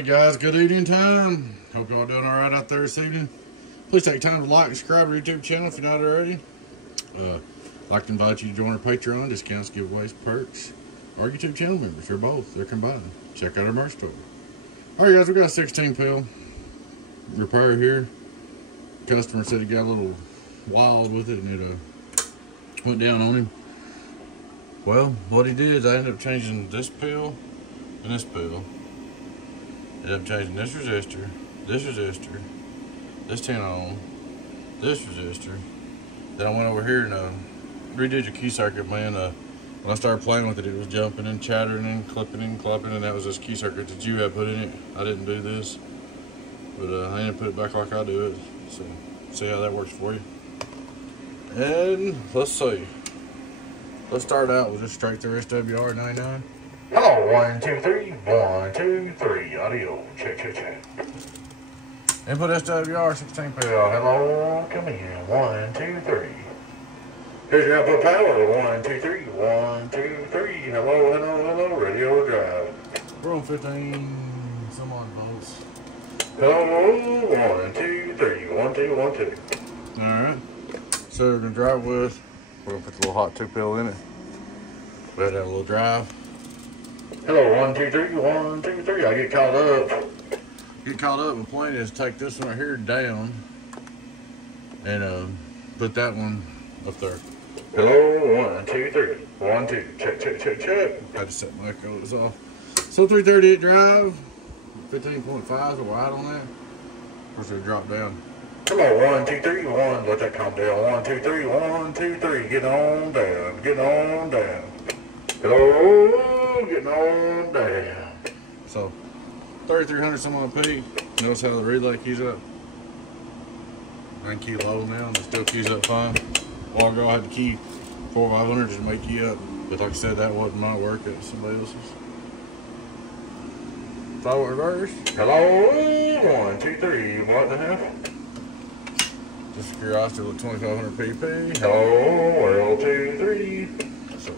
Alrighty guys, good evening time. Hope y'all doing alright out there this evening. Please take time to like and subscribe to our YouTube channel if you're not already. I'd like to invite you to join our Patreon, discounts, giveaways, perks. Our YouTube channel members, they're both, they're combined. Check out our merch store. Alright guys, we got a 16 pill repair here. Customer said he got a little wild with it and it went down on him. Well, what he did is I ended up changing this pill and this pill. Ended up changing this resistor, this 10 ohm, this resistor. Then I went over here and redid your key circuit, man. When I started playing with it, it was jumping and chattering and clipping and clopping, and that was this key circuit that you had put in it. I didn't do this, but I ended up putting it back like I do it. So, see how that works for you. And let's see. Let's start out with just straight through SWR 99. Hello, 1, 2, 3, 1, 2, 3, audio, check, check, check. Input SWR 16 pill. Hello, come in, 1, 2, 3. Here's your output power, 1, 2, 3, 1, 2, 3. Hello, hello, hello, radio drive. We're on 15 some odd volts. Hello, 1, 2, 3, 1, 2, 1, 2. Alright, so we're going to drive with, we're going to put the little hot 2 pill in it. Let it have a little drive. Hello, 1, 2, 3, 1, 2, 3. I get caught up. Get caught up. The point is take this one right here down and put that one up there. Hello, 1, 2, 3, 1, 2. Check, check, check, check. I had to set my echoes off. So 338 drive, 15.5 is wide on that. Of course it'll drop down. Hello, 1, 2, 3, 1. Let that calm down. 1, 2, 3, 1, 2, 3. Get on down. Get on down. Hello, getting on down. So 3300 some on the peak. Notice how the relay keys up. I can key low now, and it still keys up fine. A while ago I had to key 4500 just to make key up, but like I said, that wasn't my work, that was somebody else's. Forward reverse. Hello, 1, 2, 3, 1.5. Just curiosity with 2500 pp. Hello, L2, 3. So,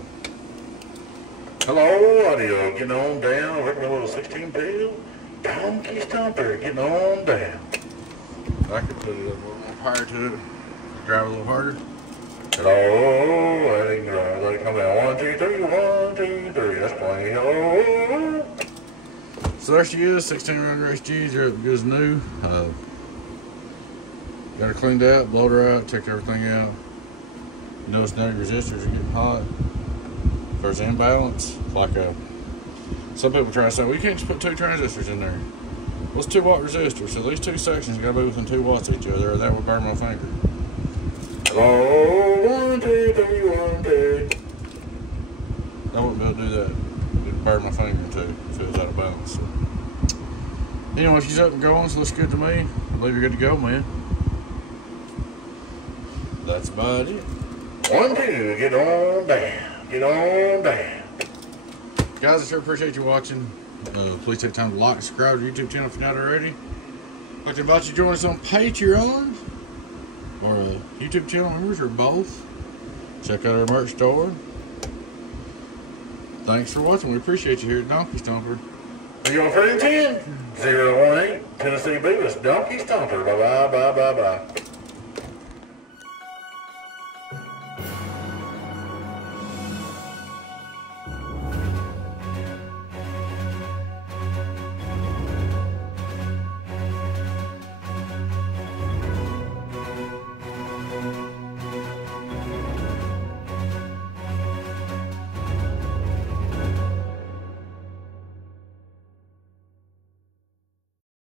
hello, audio, getting on down. Working a little 16 pill. Donkey Stomper, getting on down. I could put it up a little more power to it. Drive a little harder. Hello, let it come down. 1, 2, 3, 1, 2, 3. That's plenty. Hello. So there she is, 1600 HGs. They're as good as new. Got her cleaned out, blowed her out, checked everything out. You notice now your resistors are getting hot. If there's imbalance, like some people try to say, well, you can't just put 2 transistors in there. Well, it's 2 watt resistors, so these 2 sections gotta be within 2 watts of each other, or that would burn my finger. Hello, 1, 2, 3, 1, 2. I wouldn't be able to do that. It'd burn my finger too if it was out of balance. So. Anyway, she's up and going, so looks good to me. I believe you're good to go, man. That's about it. 1, 2, get on down. Get on down. Guys, I sure appreciate you watching. Please take time to like and subscribe to our YouTube channel if you're not already. I'd like to invite you to join us on Patreon or YouTube channel members, or both. Check out our merch store. Thanks for watching. We appreciate you here at Donkey Stomper. You're on 10, 018, Tennessee Beavis, Donkey Stomper. Bye bye, bye bye, bye.